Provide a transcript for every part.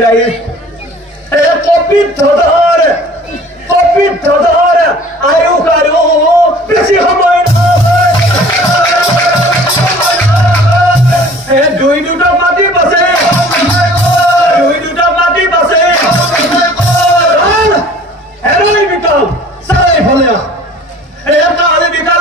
ধর্মীরাইস কপিত ধর আয়ু কারু বেশি সময় না দুই দুটা মাটি বাসে হেরোই বিকাল সারাই ফলে কাল বিকাল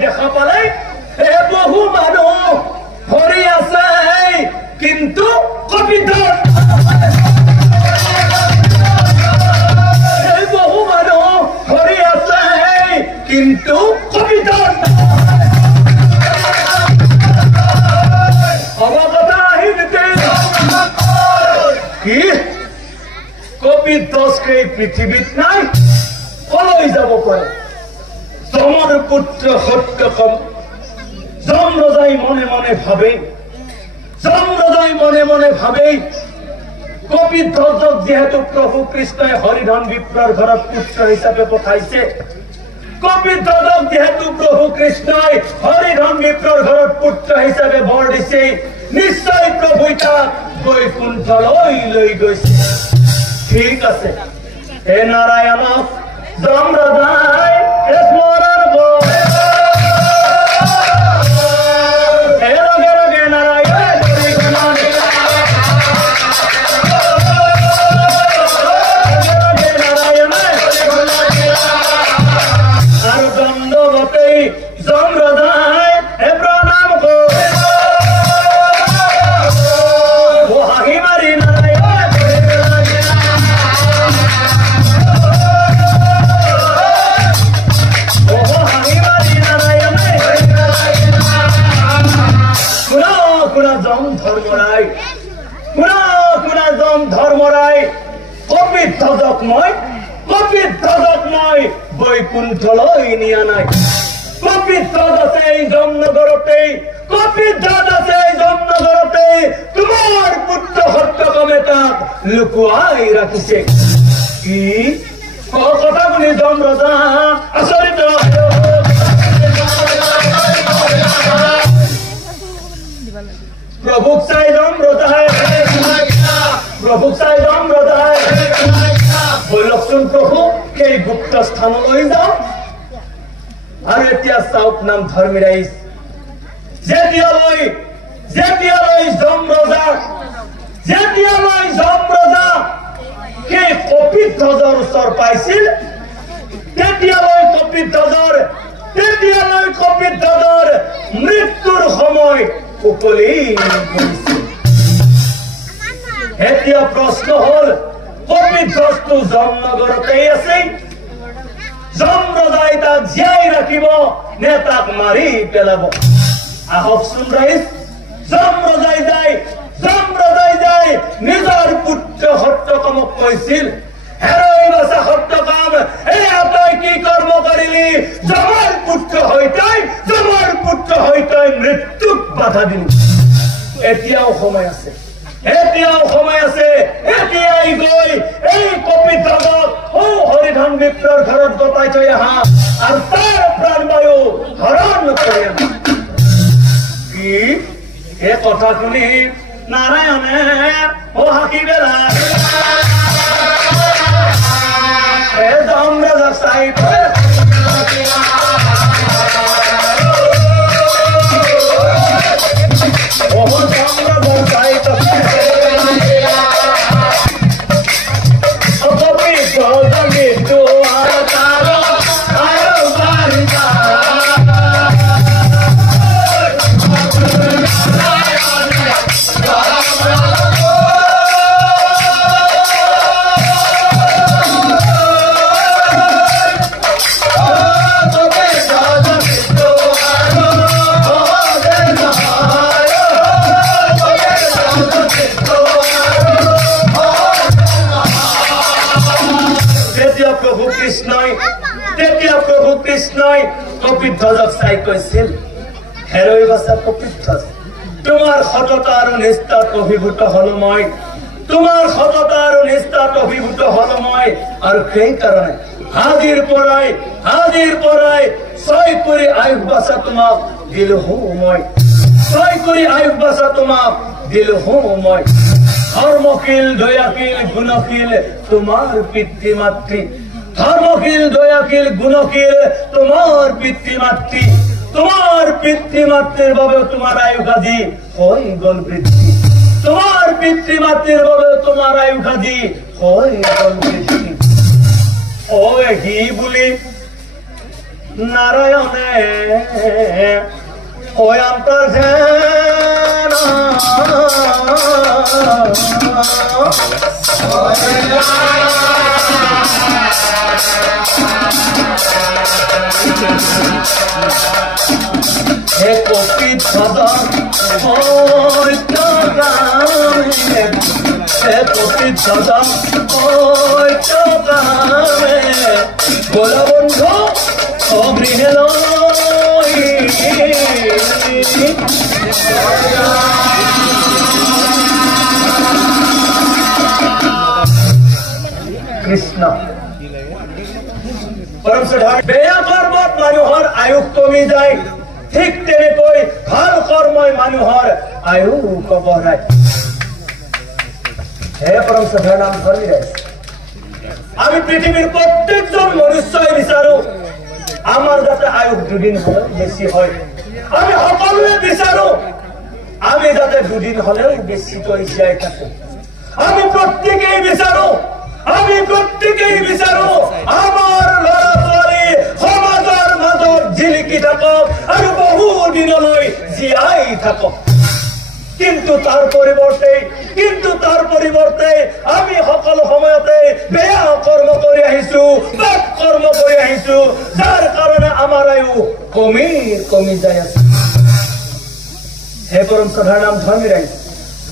দেখা পালে বহু মানুষ হরি আছে কিন্তু কপিত বহু মানুষ হরি আছে কিন্তু কপিত অবগতা আহিতে কি কপিত দোষকে পৃথিবীত নাই কলৈ যাব পাৰে যমৰ পুত্ৰ সত্যকম যম ৰজাই মনে মনে ভাবে কপিত ধ্বজক যেহেতু প্ৰভু কৃষ্ণই হৰিধন বিপ্ৰৰ ঘৰত পুত্ৰ হিচাপে পঠাইছে কপিত ধ্বজক যেহেতু প্ৰভু কৃষ্ণই হৰিধন বিপ্ৰৰ ঘৰত পুত্ৰ হিচাপে বৰ দিছে নিশ্চয় প্ৰভুই তাক বৈকুণ্ঠলৈ লৈ গৈছে ঠিক আছে হে নাৰায়ণক যম ৰজাই স্মৰণ কৰে ধর্মরাই কপিত ধ্বজক মই বৈকুণ্ঠলৈ নিয়া নাই কপিত ধ্বজ আছে এই যমনগৰতে তোমাৰ পুত্ৰ সত্যকমে তাক লুকুৱাই ৰাখিছে কি কথা শুনি যম ৰজা আচৰিত প্ৰভুক চাই যম ৰজাই বৈলকচোন প্ৰভু সেই গুপ্ত স্থানলৈ যাওঁ আৰু এতিয়া চাওক নাম ধৰ্মীৰাইজ যেতিয়ালৈ যম ৰজা সেই কপিত ধ্বজৰ ওচৰ পাইছিল তেতিয়ালৈ কপিত ধ্বজৰ মৃত্যুৰ সময় উপলি পৰিছিল এতিয়া প্ৰশ্ন হল কপিত ধ্বজটো যমনগৰতেই আছে যম ৰজাই তাক জীয়াই ৰাখিব নে তাক মাৰি পেলাব আহকচোন ৰাইজ যম ৰজাই যায় নিজৰ পুত্ৰ সত্যকামক কৈছিল হেৰৈ বাছা সত্যকাম তই কি কৰ্ম কৰিলি যমৰ পুত্ৰ হৈ মৃত্যুক বাধা দিলি এতিয়াও সময় আছে এতিয়াই গৈ এই কপিত ধ্বজক হৰিধন বিপ্ৰৰ ঘৰত গতাই থৈ আহা আৰু তাৰ প্ৰাণবায়ু হৰণ কৰি আহা কি এই কথা শুনি নাৰায়ণে হাঁহি বেলা যম ৰজা চাই কপিধ্বজক চাই কৈছিল হেৰৈ বাছা কপিধ্বজ তোমাৰ সততা আৰু নিষ্ঠাত অভিভূত হলো মই তোমাৰ সততা আৰু নিষ্ঠাত অভিভূত হলো মই আৰু সেই কাৰণে হাজিৰ পৰাই ছয় কৰি আয়ুস বাছা তোমাক দিলো মই ছয় কৰি আয়ুস বাছা তোমাক দিলো মই ধৰ্মশীল দয়াশীল গুণশীল তোমাৰ পিতৃ মাতৃ ধৰ্মশীল দয়াশীল গুণশীল তোমাৰ পিতৃ মাতৃ তোমাৰ পিতৃ মাতৃৰ বাবে তোমাৰ আয়ুস আজি হৈ গল বৃদ্ধি তোমাৰ পিতৃ মাতৃৰ বাবে তোমাৰ আয়ুস আজি হৈ গল বৃদ্ধি হি বুলি নাৰায়ণে অন্তৰ্ধে হে কপিধ্বজ হে কপিধ্বজ গোলা বন্ধু অগৃহে কৃষ্ণ বেয়া কৰ্মত মানুহৰ আয়ুস কমি যায় ঠিক তেনেকৈ ভাল কৰ্মই মানুহৰ আয়ুস বঢ়ায় হে পৰম সভাৰ নাম ধৰি আমি পৃথিৱীৰ প্ৰত্যেকজন মনুষ্যই বিচাৰো আমাৰ যাতে আয়ুস দুদিন হলেও বেছি হয় আমি সকলোৱে বিচাৰো আমি যাতে দুদিন হলেও বেছিকৈ জীয়াই থাকো আমি প্ৰত্যেকেই বিচাৰো আমাৰ ল'ৰা ছোৱালী সমাজৰ মাজত জিলিকি থাকক আৰু বহু দিনলৈ জীয়াই থাকক কিন্তু তাৰ পৰিৱৰ্তে আমি সকলো সময়তে বেয়া কৰ্ম কৰি আহিছো পাপ কৰ্ম কৰি আহিছো যাৰ কাৰণে আমাৰ আয়ু কমি যায় আছে হে পৰম সভাৰ নাম ধৰ্মী ৰাইজ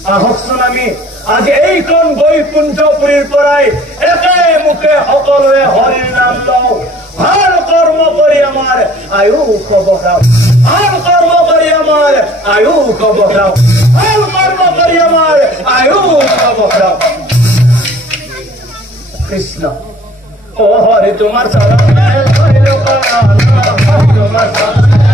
আহকচোন আমি আজি এইখন বৈকুণ্ঠপুৰীৰ পৰাই একে মুখে সকলোৱে হৰিৰ নাম লওঁ ভাল কৰ্ম কৰি আমাৰ আয়ুস বঢ়াও ভাল কৰ্ম কৰি আমাৰ আয়ুস বঢ়াও ভাল কৰ্ম কৰি আমাৰ আয়ুস বঢ়াও কৃষ্ণ ও হৰি তোমাৰ চৰণে তোমাৰ